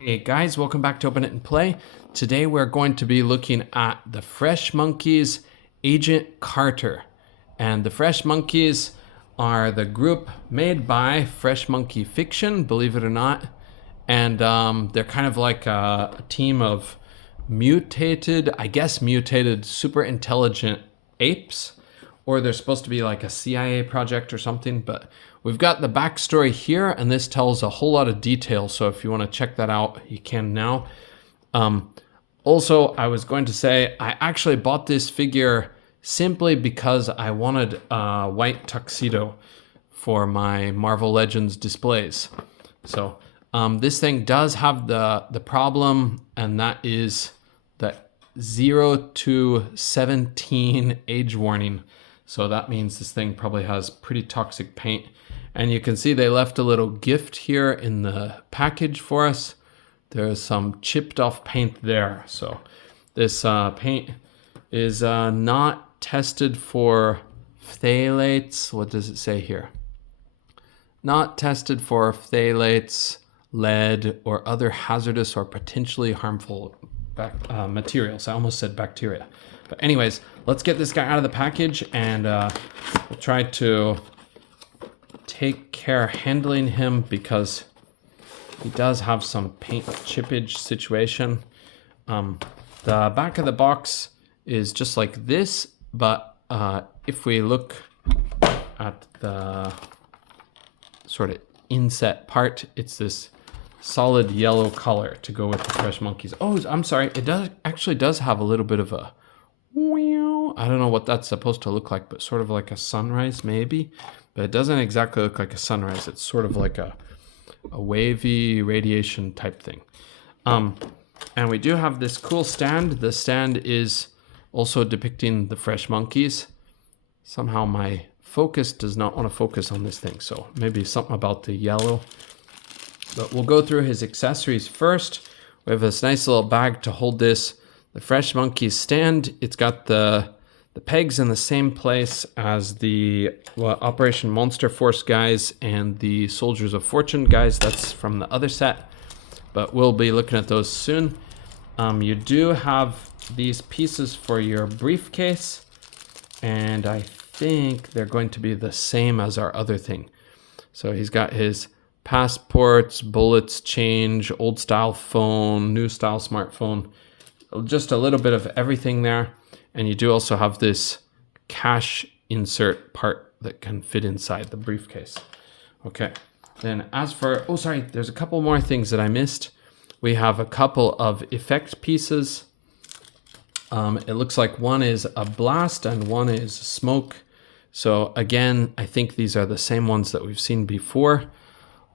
Hey guys, welcome back to Open It and Play. Today we're going to be looking at the Fresh Monkeys Agent Carter. And the Fresh Monkeys are the group made by Fresh Monkey Fiction, believe it or not. And they're kind of like a team of mutated, super intelligent apes. Or they're supposed to be like a CIA project or something, but we've got the backstory here, and this tells a whole lot of detail. So if you want to check that out, you can now. Also, I was going to say, I actually bought this figure simply because I wanted a white tuxedo for my Marvel Legends displays. So this thing does have the problem, and that is the 0 to 17 age warning. So that means this thing probably has pretty toxic paint. And you can see they left a little gift here in the package for us. There's some chipped off paint there. So this paint is not tested for phthalates. What does it say here? Not tested for phthalates, lead, or other hazardous or potentially harmful materials. I almost said bacteria. But anyways, let's get this guy out of the package, and we'll try to take care handling him because he does have some paint chippage situation. The back of the box is just like this, but if we look at the sort of inset part, it's this solid yellow color to go with the Fresh Monkeys. Oh, I'm sorry. It actually does have a little bit of a, I don't know what that's supposed to look like, but sort of like a sunrise maybe. But it doesn't exactly look like a sunrise. It's sort of like a wavy radiation type thing. And we do have this cool stand. The stand is also depicting the Fresh Monkeys. Somehow my focus does not want to focus on this thing. So maybe something about the yellow. But we'll go through his accessories first. We have this nice little bag to hold this. The Fresh Monkeys stand. It's got the pegs in the same place as the Operation Monster Force guys and the Soldiers of Fortune guys. That's from the other set, but we'll be looking at those soon. You do have these pieces for your briefcase, and I think they're going to be the same as our other thing. So he's got his passports, bullets, change, old style phone, new style smartphone, just a little bit of everything there. And you do also have this cash insert part that can fit inside the briefcase. Okay, then as for, there's a couple more things that I missed. We have a couple of effect pieces. It looks like one is a blast and one is smoke. So again, I think these are the same ones that we've seen before.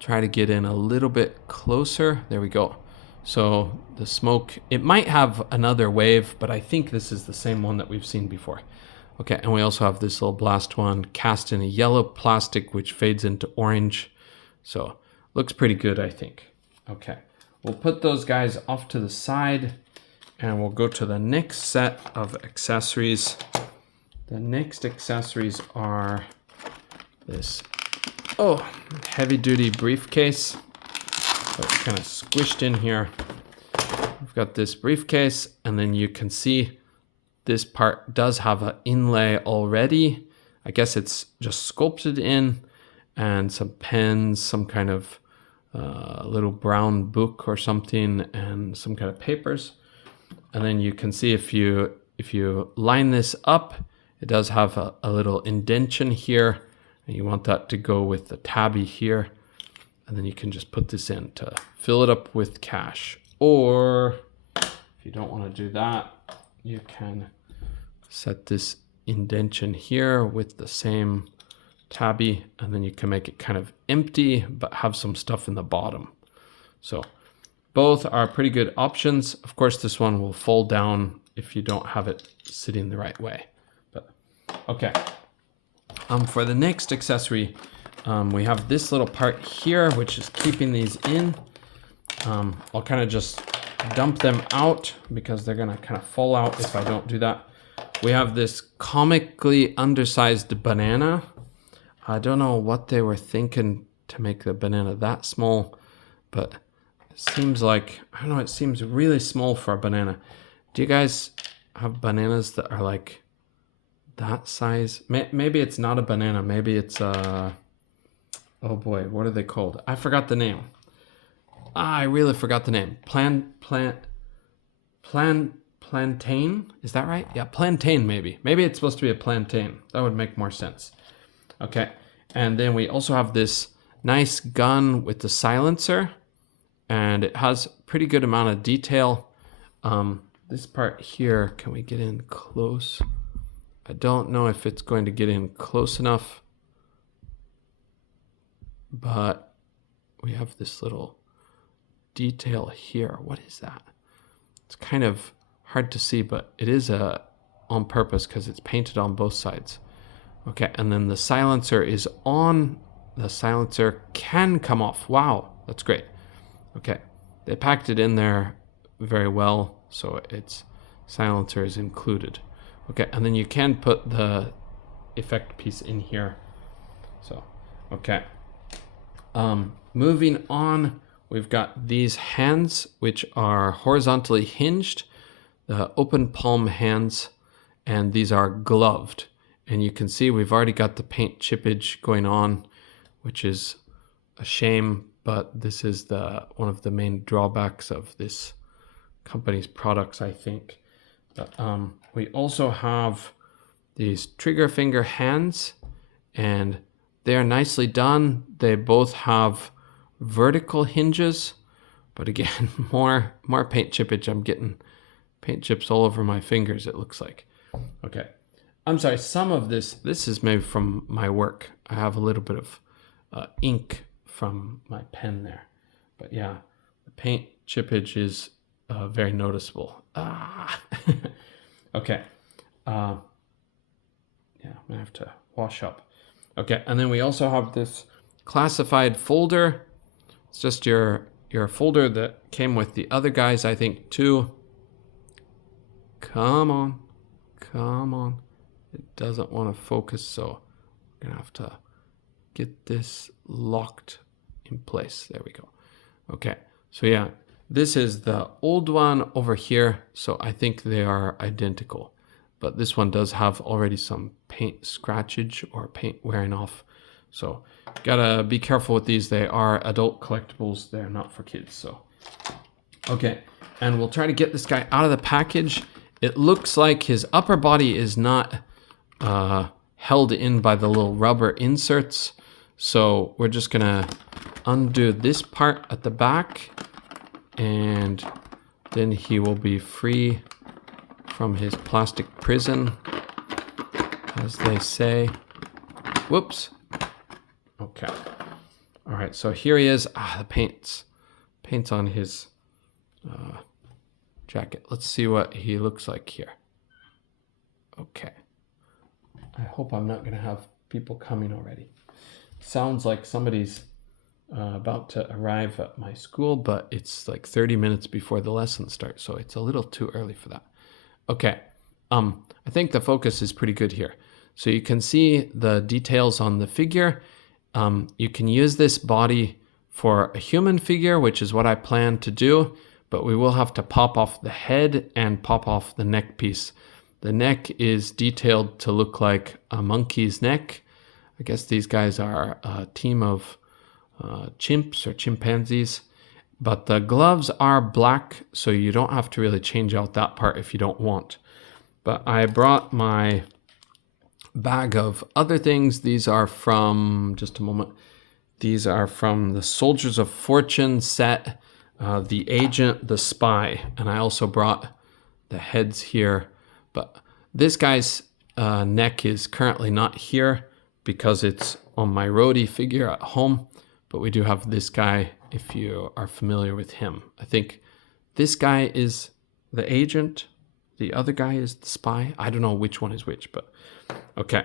Try to get in a little bit closer. There we go. So the smoke, it might have another wave, but I think this is the same one that we've seen before. Okay, and we also have this little blast one cast in a yellow plastic, which fades into orange. So looks pretty good, I think. Okay, we'll put those guys off to the side and we'll go to the next set of accessories. The next accessories are this, heavy duty briefcase. So it's kind of squished in here. We've got this briefcase, and then you can see this part does have an inlay already. I guess it's just sculpted in, and some pens, some kind of little brown book or something, and some kind of papers. And then you can see if you line this up, it does have a little indentation here, and you want that to go with the tabby here. And then you can just put this in to fill it up with cash. Or if you don't want to do that, you can set this indentation here with the same tabby, and then you can make it kind of empty, but have some stuff in the bottom. So both are pretty good options. Of course, this one will fold down if you don't have it sitting the right way. But okay. For the next accessory, we have this little part here, which is keeping these in. I'll kind of just dump them out because they're gonna kind of fall out if I don't do that. We have this comically undersized banana. I don't know what they were thinking to make the banana that small, but seems like, I don't know, it seems really small for a banana. Do you guys have bananas that are like that size? Maybe it's not a banana. Maybe it's a, oh boy, what are they called? I forgot the name. I really forgot the name. Plantain? Is that right? Yeah, plantain maybe. Maybe it's supposed to be a plantain. That would make more sense. Okay, and then we also have this nice gun with the silencer, and it has pretty good amount of detail. This part here, can we get in close? I don't know if it's going to get in close enough, but we have this little detail here. What is that? It's kind of hard to see, but it is on purpose because it's painted on both sides. Okay, and then the silencer is on. The silencer can come off. Wow, that's great. Okay, they packed it in there very well, so its silencer is included. Okay, and then you can put the effect piece in here. So, okay. Moving on, we've got these hands, which are horizontally hinged, the open palm hands, and these are gloved. And you can see we've already got the paint chippage going on, which is a shame, but this is one of the main drawbacks of this company's products, I think. But we also have these trigger finger hands, and they're nicely done. They both have vertical hinges, but again, more paint chippage. I'm getting paint chips all over my fingers, it looks like. Okay. I'm sorry, some of this is maybe from my work. I have a little bit of ink from my pen there. But yeah, the paint chippage is very noticeable. Okay. Yeah, I'm gonna have to wash up. Okay, and then we also have this classified folder. It's just your folder that came with the other guys, I think, too. Come on. It doesn't want to focus, so we're gonna have to get this locked in place. There we go. Okay, so yeah, this is the old one over here, so I think they are identical. But this one does have already some paint scratchage or paint wearing off. So gotta be careful with these. They are adult collectibles. They're not for kids, so. Okay, and we'll try to get this guy out of the package. It looks like his upper body is not held in by the little rubber inserts. So we're just gonna undo this part at the back, and then he will be free from his plastic prison, as they say. Whoops. Okay. All right, so here he is. The paint's on his jacket. Let's see what he looks like here. Okay. I hope I'm not gonna have people coming already. Sounds like somebody's about to arrive at my school, but it's like 30 minutes before the lesson starts, so it's a little too early for that. Okay, I think the focus is pretty good here. So you can see the details on the figure. You can use this body for a human figure, which is what I plan to do, but we will have to pop off the head and pop off the neck piece. The neck is detailed to look like a monkey's neck. I guess these guys are a team of chimps or chimpanzees. But the gloves are black, so you don't have to really change out that part if you don't want. But I brought my bag of other things. These are from, just a moment, these are from the Soldiers of Fortune set, the Agent, the Spy, and I also brought the heads here. But this guy's neck is currently not here because it's on my roadie figure at home. But we do have this guy, if you are familiar with him. I think this guy is the agent. The other guy is the spy. I don't know which one is which, but okay.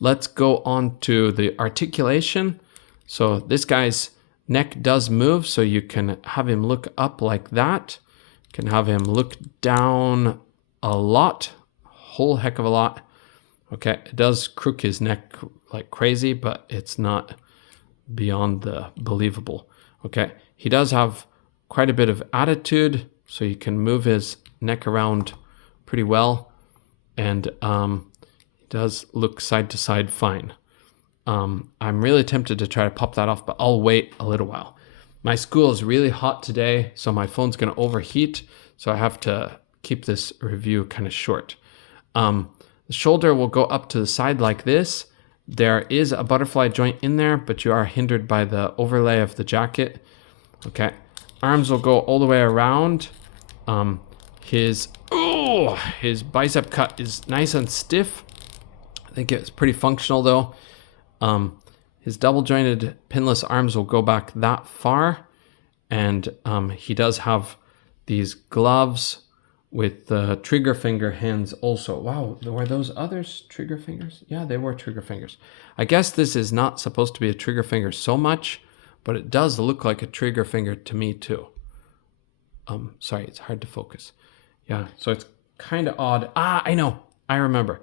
Let's go on to the articulation. So this guy's neck does move, so you can have him look up like that. You can have him look down a lot, a whole heck of a lot. Okay, it does crook his neck like crazy, but it's not beyond the believable. Okay, he does have quite a bit of attitude, so you can move his neck around pretty well, and he does look side to side fine. I'm really tempted to try to pop that off, but I'll wait a little while. My school is really hot today, so my phone's going to overheat, so I have to keep this review kind of short. The shoulder will go up to the side like this. There is a butterfly joint in there, but you are hindered by the overlay of the jacket. Okay, arms will go all the way around. His bicep cut is nice and stiff. I think it's pretty functional though. His double jointed pinless arms will go back that far, and he does have these gloves with the trigger finger hands also. Wow, were those others trigger fingers? Yeah, they were trigger fingers. I guess this is not supposed to be a trigger finger so much, but it does look like a trigger finger to me too. Sorry, it's hard to focus. Yeah, so it's kind of odd. I know, I remember.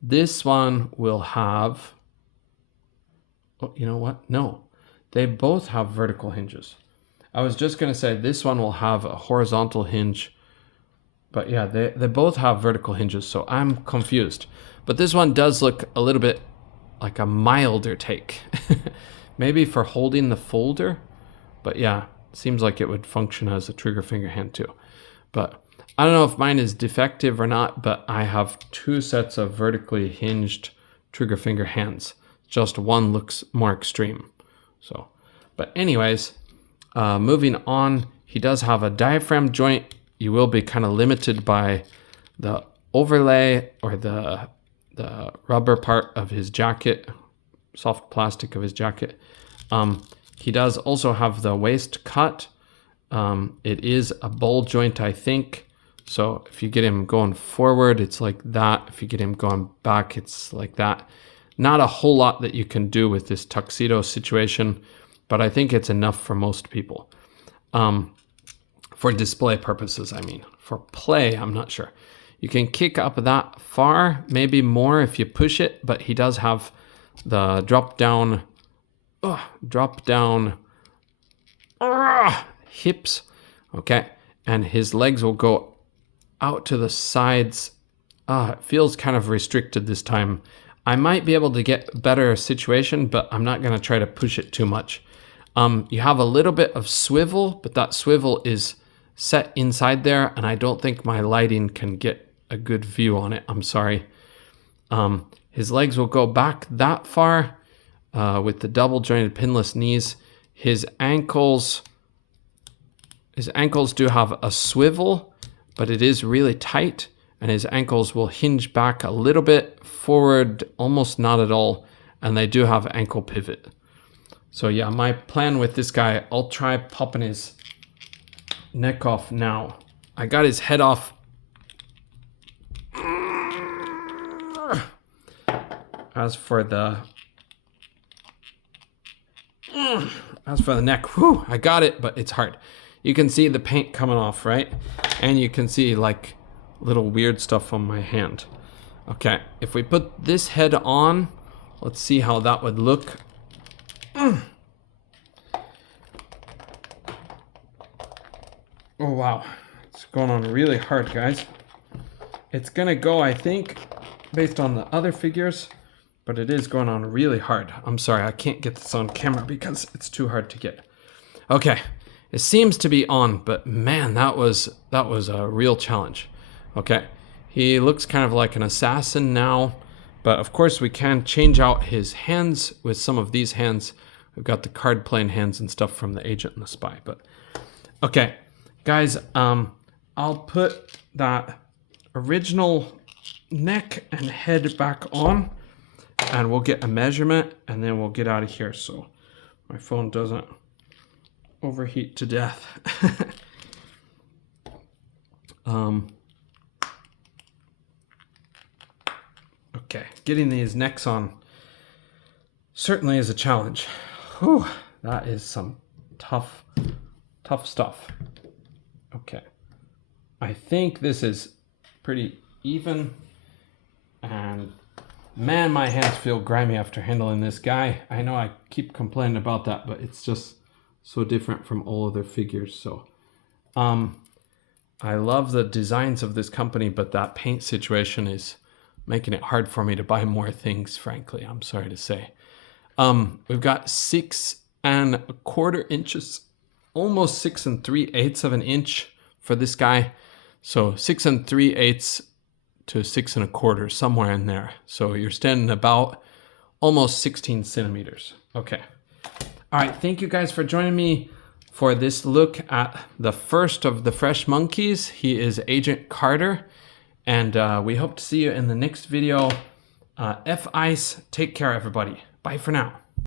This one will have, oh, you know what? No, they both have vertical hinges. I was just gonna say this one will have a horizontal hinge, but yeah, they both have vertical hinges, so I'm confused. But this one does look a little bit like a milder take. Maybe for holding the folder, but yeah, seems like it would function as a trigger finger hand too. But I don't know if mine is defective or not, but I have 2 sets of vertically hinged trigger finger hands. Just one looks more extreme. So, but anyways, moving on, he does have a diaphragm joint. You will be kind of limited by the overlay or the rubber part of his jacket, soft plastic of his jacket. He does also have the waist cut. It is a ball joint, I think. So if you get him going forward, it's like that. If you get him going back, it's like that. Not a whole lot that you can do with this tuxedo situation, but I think it's enough for most people. For display purposes, I mean. For play, I'm not sure. You can kick up that far, maybe more if you push it, but he does have the drop down hips, okay? And his legs will go out to the sides. It feels kind of restricted this time. I might be able to get better situation, but I'm not gonna try to push it too much. You have a little bit of swivel, but that swivel is set inside there, and I don't think my lighting can get a good view on it. I'm sorry. His legs will go back that far with the double jointed pinless knees. His ankles do have a swivel, but it is really tight, and his ankles will hinge back a little bit, forward almost not at all, and they do have ankle pivot. So yeah, my plan with this guy, I'll try popping his neck off now. I got his head off. As for the neck, whew, I got it, but it's hard. You can see the paint coming off, right? And you can see like little weird stuff on my hand. Okay, if we put this head on, let's see how that would look. Oh wow, it's going on really hard, guys. It's gonna go, I think, based on the other figures, but it is going on really hard. I'm sorry, I can't get this on camera because it's too hard to get. Okay, it seems to be on, but man, that was a real challenge. Okay, he looks kind of like an assassin now, but of course we can change out his hands with some of these hands. We've got the card playing hands and stuff from the agent and the spy, but okay. Guys, I'll put that original neck and head back on, and we'll get a measurement, and then we'll get out of here so my phone doesn't overheat to death. Okay, getting these necks on certainly is a challenge. Whew, that is some tough stuff. Okay, I think this is pretty even, and man, my hands feel grimy after handling this guy. I know I keep complaining about that, but it's just so different from all other figures. So I love the designs of this company, but that paint situation is making it hard for me to buy more things, frankly, I'm sorry to say. We've got 6 1/4 inches, almost 6 3/8 of an inch for this guy. So 6 3/8 to 6 1/4, somewhere in there. So you're standing about almost 16 centimeters. Okay. All right. Thank you guys for joining me for this look at the first of the fresh monkeys. He is Agent Carter. And we hope to see you in the next video. F-Ice, take care, everybody. Bye for now.